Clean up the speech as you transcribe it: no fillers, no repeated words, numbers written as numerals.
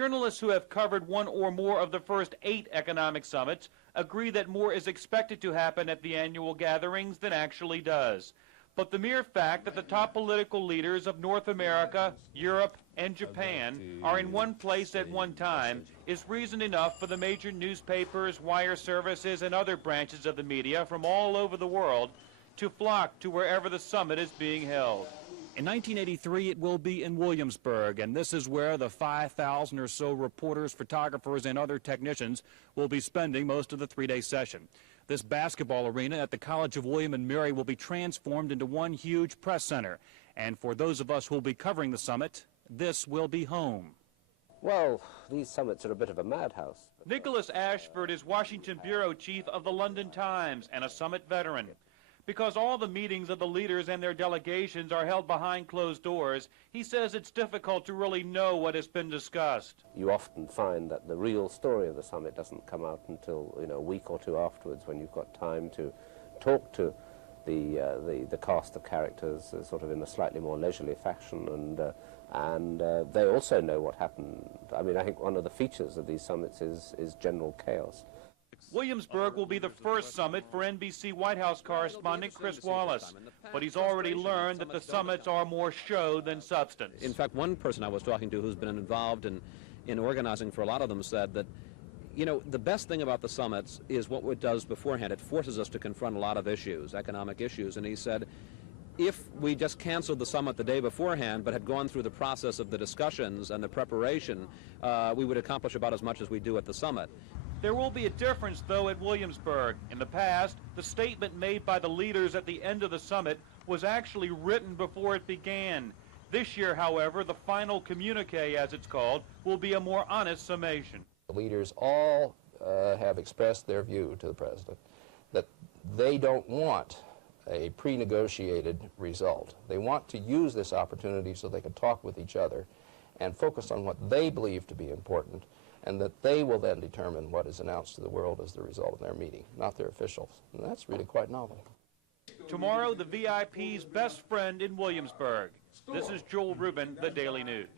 Journalists who have covered one or more of the first 8 economic summits agree that more is expected to happen at the annual gatherings than actually does. But the mere fact that the top political leaders of North America, Europe, and Japan are in one place at one time is reason enough for the major newspapers, wire services, and other branches of the media from all over the world to flock to wherever the summit is being held. In 1983, it will be in Williamsburg, and this is where the 5,000 or so reporters, photographers, and other technicians will be spending most of the 3-day session. This basketball arena at the College of William and Mary will be transformed into one huge press center. And for those of us who will be covering the summit, this will be home. Well, these summits are a bit of a madhouse. Nicholas Ashford is Washington bureau chief of the London Times and a summit veteran. Because all the meetings of the leaders and their delegations are held behind closed doors, he says it's difficult to really know what has been discussed. You often find that the real story of the summit doesn't come out until, a week or two afterwards, when you've got time to talk to the cast of characters sort of in a slightly more leisurely fashion, and they also know what happened. I mean, I think one of the features of these summits is general chaos. Williamsburg will be the first summit for NBC White House correspondent Chris Wallace, but he's already learned that the summits are more show than substance. In fact, one person I was talking to who's been involved in organizing for a lot of them said that, the best thing about the summits is what it does beforehand. It forces us to confront a lot of issues, economic issues, and he said, if we just canceled the summit the day beforehand but had gone through the process of the discussions and the preparation, we would accomplish about as much as we do at the summit. There will be a difference, though, at Williamsburg. In the past, the statement made by the leaders at the end of the summit was actually written before it began. This year, however, the final communique, as it's called, will be a more honest summation. The leaders all have expressed their view to the president that they don't want a pre-negotiated result. They want to use this opportunity so they can talk with each other and focus on what they believe to be important, and that they will then determine what is announced to the world as the result of their meeting, not their officials. And that's really quite novel. Tomorrow, the VIP's best friend in Williamsburg. This is Joel Rubin, The Daily News.